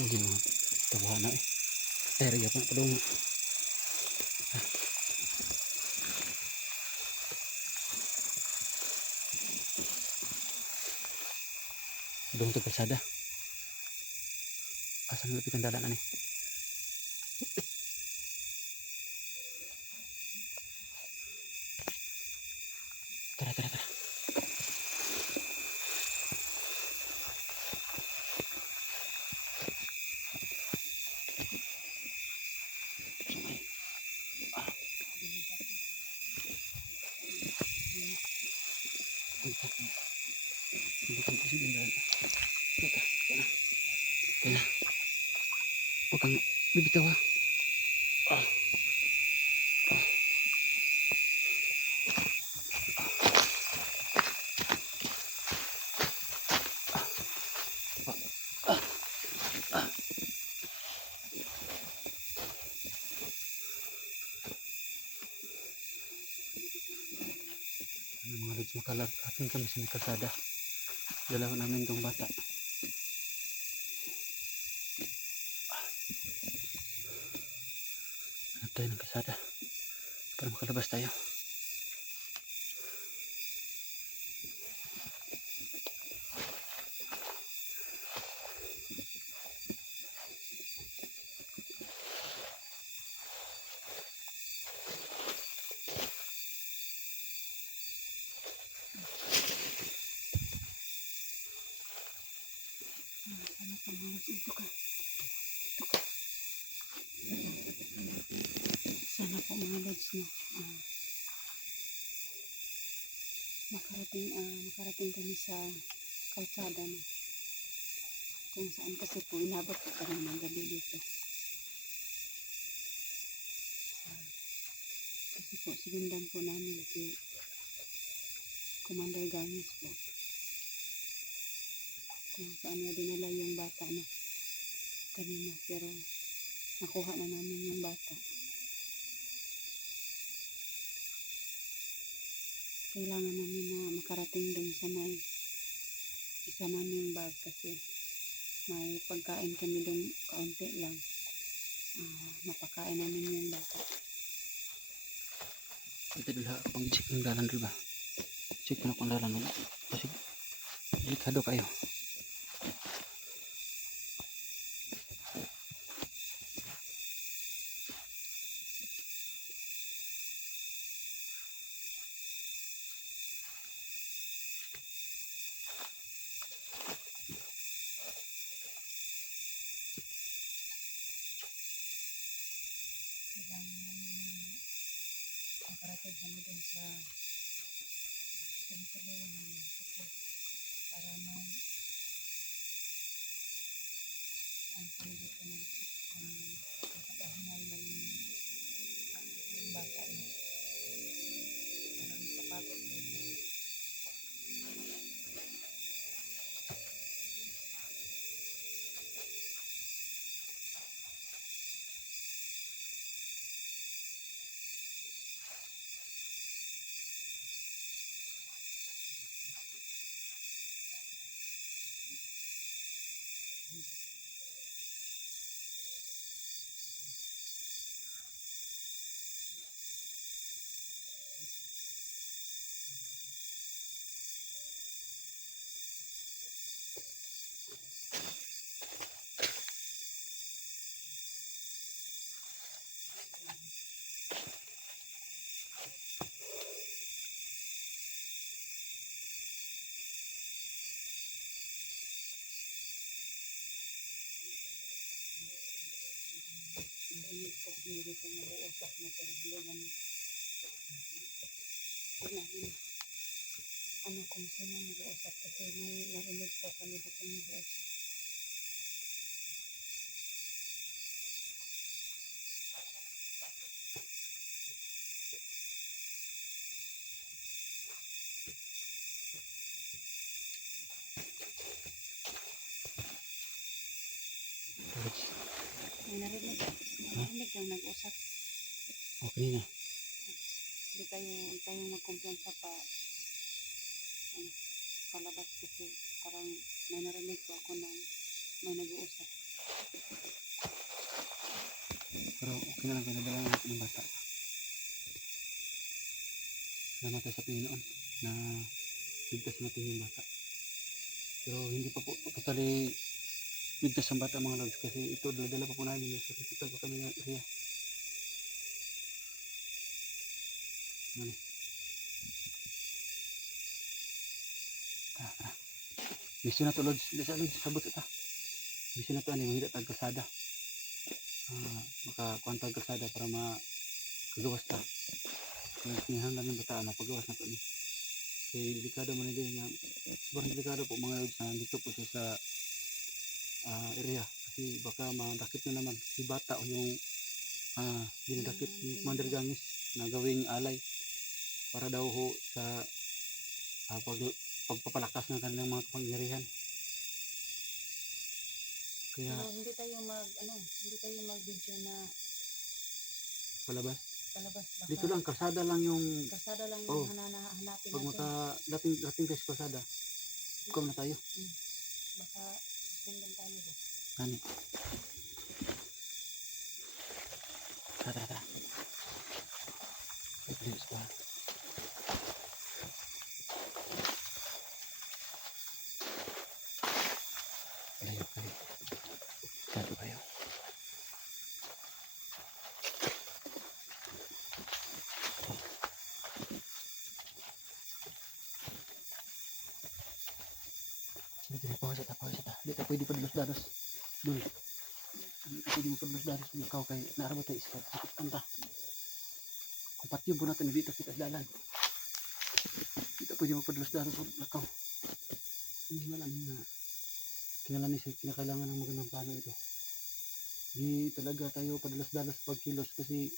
Hindi mga tawa na eh. Ya pa padung. Dong to kalsada. Asan lapit ang dalan ani? Tara tara tara. Hindi ko kasi bindahan. Teka, teka. Teka. Huwag kang bibitaw ha. Ah. Ah. Ah. Ah. Ah. Ano mga lods makalag atin kami sa may kalsada. Dalawa namin tong bata. Tayo ng kalsada para makalabas tayo. Ano ka mga lods? Ito ka. Ito ka. Sana po mga lods no. ah, makarating, ah, makarating kami sa kalsada no. Kung saan kasi po inabot po kami ng gabi dito. Ah, kasi po sinundan po namin si Commander Gamis po. Kung saan niya dinala yung bata no kanina pero nakuha na namin yung bata. Kailangan namin na makarating doon sa may isa naming bag kasi may pagkain kami doon kaunti lang. Ah, mapakain namin yung bata. Ito dula pang check ng dalan dulu ba? Check na kung dalan. Kasi delikado kayo. Makarating kami doon sa tinutuluyan namin kasi para ma ano kami dito na uh, makapahingal yung, ah, yung bata no? Dito nag-uusap na pero hindi namin hindi namin ano kung sino nag-uusap kasi may narinig po kami dito nag-uusap. Lods. May narinig, narinig kang nag-usap. O kanina. Hindi tayo, hindi tayo magkumpiyansa pa ano, palabas kasi parang may narinig po ako na may nag-uusap. Pero okay na lang kung nadala natin ng bata. Salamat sa Panginoon na ligtas natin yung bata. Pero hindi pa po totally ligtas ang bata mga lods kasi ito dala-dala pa po namin sa hospital pa kami ng area. Ano Tara, tara. Mission na to lods. Bisa lods, sabot ito. Mission na to ano, mahila tag kalsada. Ah, makakuha tag kalsada para makagawas ta. Kaya kinahanglan ng bata na pagawas na to ni. Kaya delikado man din nga sobrang delikado po mga lods na dito po siya sa ah, area kasi baka madakip na naman si bata o yung ah, dinadakip ni Commander Gangis na gawing alay para daw ho sa ah, pag, pagpapalakas ng kanilang mga kapangyarihan. Kaya Pero hindi tayo mag, ano, hindi tayo mag-video na palabas. palabas. Baka Dito lang, kalsada lang yung Kasada lang Oh. yung hana- hanapin pag natin. maka dating dating tayo sa kalsada, ikaw na tayo. Baka susundan tayo ba? Nani. Tara, tara, tara. Ay, please, pa. Layo kayo. Sado kayo. Dito, dito, pawis ata, pawis ata. Dalos-dalos. Doon. Hindi pwede mo dalos Doon ikaw kay naarabot tayo ispat. Sakit kanta. Kung pati yung natin, dito kita dalan. Dito pwede mo sa lakaw. Ano na lang na kinalan siya, kinakailangan ng magandang plano ito. Di talaga tayo padalas-dalos pag kilos kasi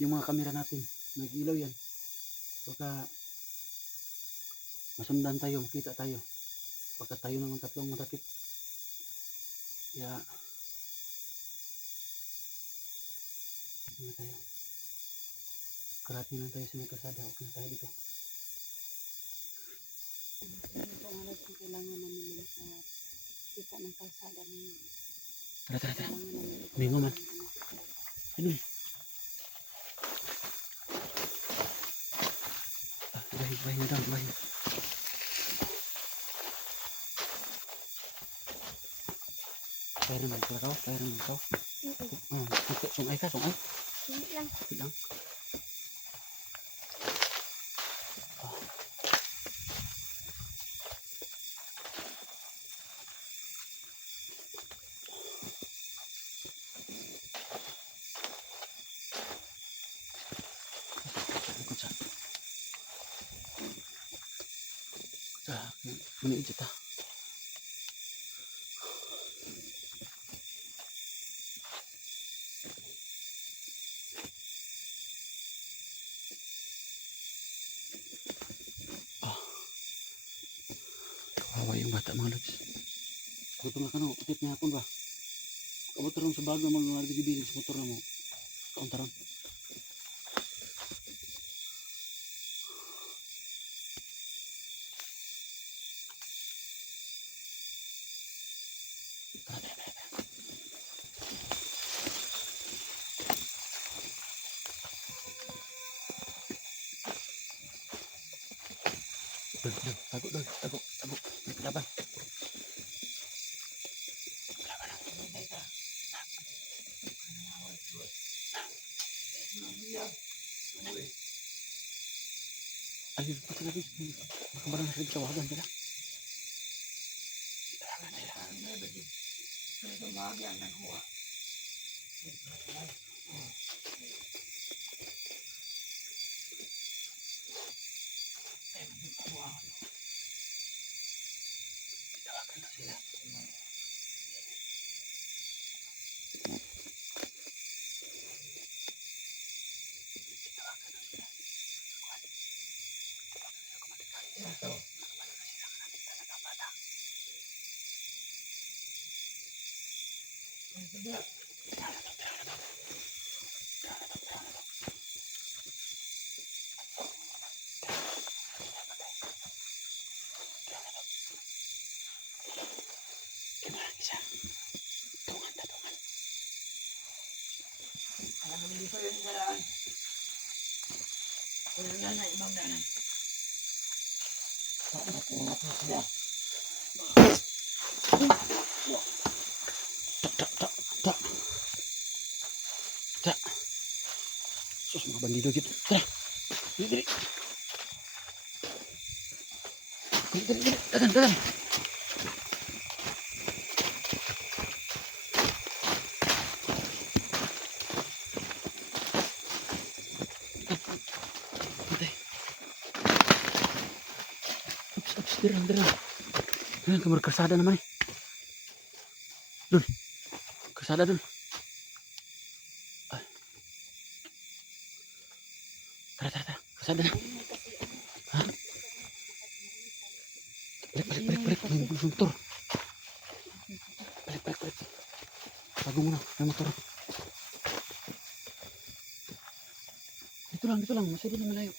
yung mga kamera natin, nag-ilaw yan. Baka masundan tayo, makita tayo. Baka tayo naman tatlong matakit. Kaya, ano tayo? Karating lang tayo sa may na tayo dito. Kita ng kalsada ngayon. Tara, tara, tara. Man. Ano? Ah, na. Kaya ka, kaya naman ikaw. Ah, okay, sungay ka, sungay. Hindi lang. Wait lang. Ikut sa. Sa, Kawawa yung bata mga lods. Gutom na ka no, utit niya akong ba? Kabot ron sa bago mga nagbibibilin sa motor na mo. Kauntaron. Tara, tara, tara. Dol, dol, tago, tago, tago. May kalaban. Kalaban. Ayun, pati na rin. Baka marang nasa tawagan sila. Tawagan nila. Tawagan Wala na, ibang na lang. Bakit na sila? Bakit? dito dito. gitu. Dili datang, datang, dili dili. Kersada namanya. Kersada. Na. Ha? Balik, balik, balik, balik. May motor. Balik, balik, balik. Tago muna. May motor. Dito lang, dito lang. Masaya din malayo.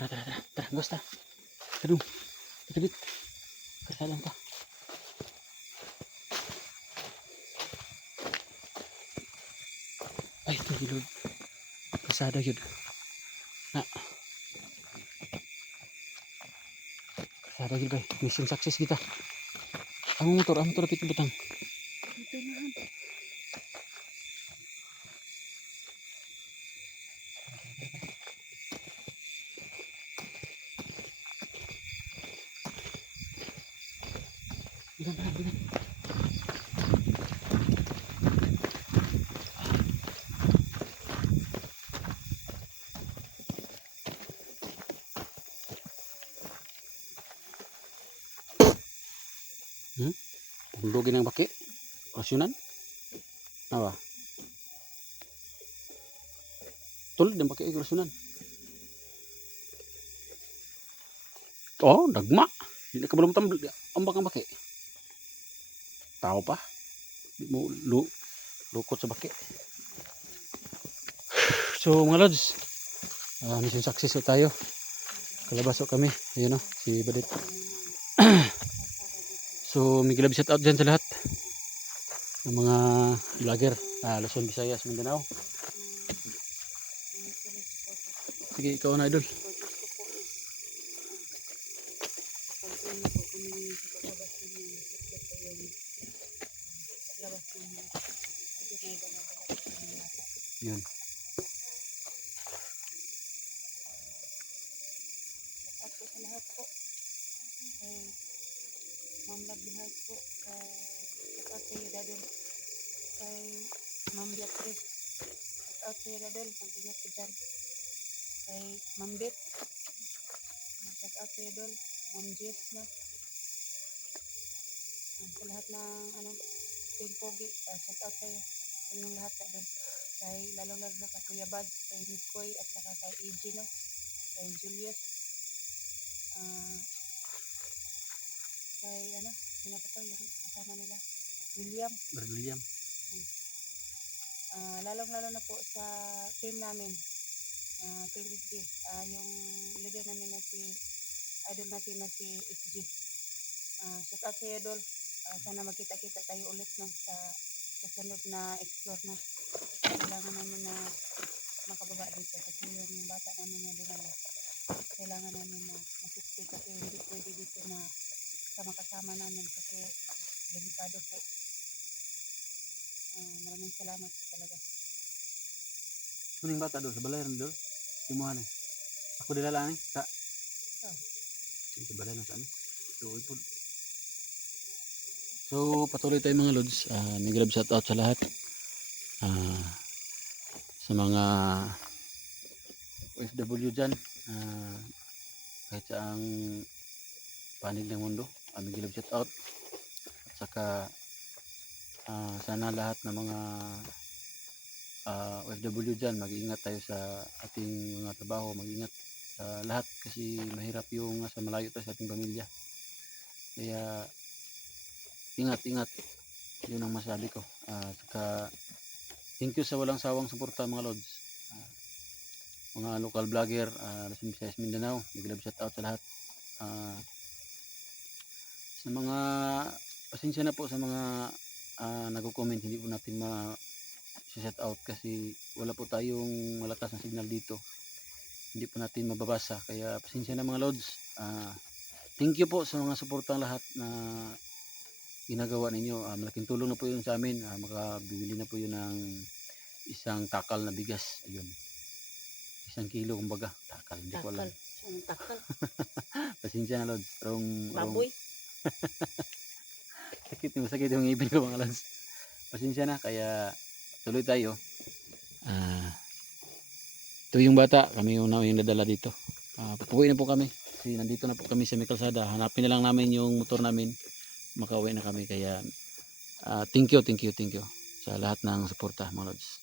Tara, tara, tara. Tara, gusta. Kadung. Dikit. Kasalan ka. Ay, ito gilod. Kasada yun. Na. Kasada yun bay. Mission success kita. Ang motor, ang motor piti butang. Hmm? Bundogin ang baki. Rasyonan. Apa? Tul din baki ang rasyonan. Oh, dagma. Hindi ka tambal ambak ang baki. Tahu pa. Di mo lu lukot sa baki. So mga lods, ah, mission success tayo. Kalabas kami. Ayun o, si Badit. so may gilab shout out dyan sa lahat. Ng mga vlogger. Ah, Luzon, Visayas, Mindanao. Sige, ikaw na idol. Pag-uwi po kami sa paglabas namin. Ito po yung paglabas namin. Kasi may dala-dala po kami nasa. Yun. At po sa lahat po. Kay Ma'am Lovely Heart po. Kay out sa iyo, Dadol. Kay Ma'am Beatrice. Out sa iyo, Dadol. Mag-ingat ka dyan. Kay Ma'am Bet. Shout out sa iyo, Dol. Ma'am Jess na. Sa lahat ng ano, Team Pogi. Uh, shout out sa iyo. Sa inyong lahat, Dadol. Kay lalong-lalo na kay Kuya Bad, kay Mikoy, at saka kay AJ, no? Kay Julius. Ah, kay ano, sino pa to, yung kasama nila, William. Brad William. Ah, lalong-lalo na po sa team namin, uh, Team SG, ah, yung leader namin na si, idol natin na si SG. Ah, shout out sa iyo. Ah, sana magkita-kita tayo ulit no, sa susunod na explore na. Kasi kailangan namin na makababa dito kasi yung bata namin na dinala. Kailangan namin na masipti kasi hindi pwede dito na kasama-kasama namin kasi delikado po. Ah, maraming salamat po talaga. Kuning bata do sa balay ron do. Timuhan eh. Ako dilala ni sa Oh. sa balay na saan. So ipod. So patuloy tayo mga lods. Uh, may grab shout out sa lahat. Ah, sa mga OFW dyan. ah, kahit sa ang panig ng mundo. Uh, may grab shout out. At saka ah, sana lahat ng mga ah, OFW dyan, mag-ingat tayo sa ating mga trabaho, mag-ingat sa lahat kasi mahirap yung nasa malayo tayo sa ating pamilya. Kaya ingat, ingat. Yun ang masabi ko. Ah, saka thank you sa walang sawang suporta mga lods. Ah, mga local vlogger, uh, Luzon, Visayas, Mindanao, big love shout out sa lahat. Ah, sa mga pasensya na po sa mga uh, nagko-comment hindi po natin ma shout out kasi wala po tayong malakas na signal dito hindi po natin mababasa kaya pasensya na mga lods Ah, thank you po sa mga suportang lahat na ginagawa ninyo? Ah, malaking tulong na po yun sa amin. Ah, makabibili na po yun ng isang takal na bigas. Ayun. Isang kilo kumbaga. Takal hindi ko alam. Takal. Saan takal? pasensya na lods. Wrong, Baboy. sakit yung sakit yung ngipin ko mga lads pasensya na kaya tuloy tayo. Ah ito yung bata. Kami yung yung nadala dito. Ah papuwi na po kami. Kasi nandito na po kami sa may kalsada. Hanapin na lang namin yung motor namin makauwi na kami kaya ah thank you thank you thank you sa lahat ng suporta mga lods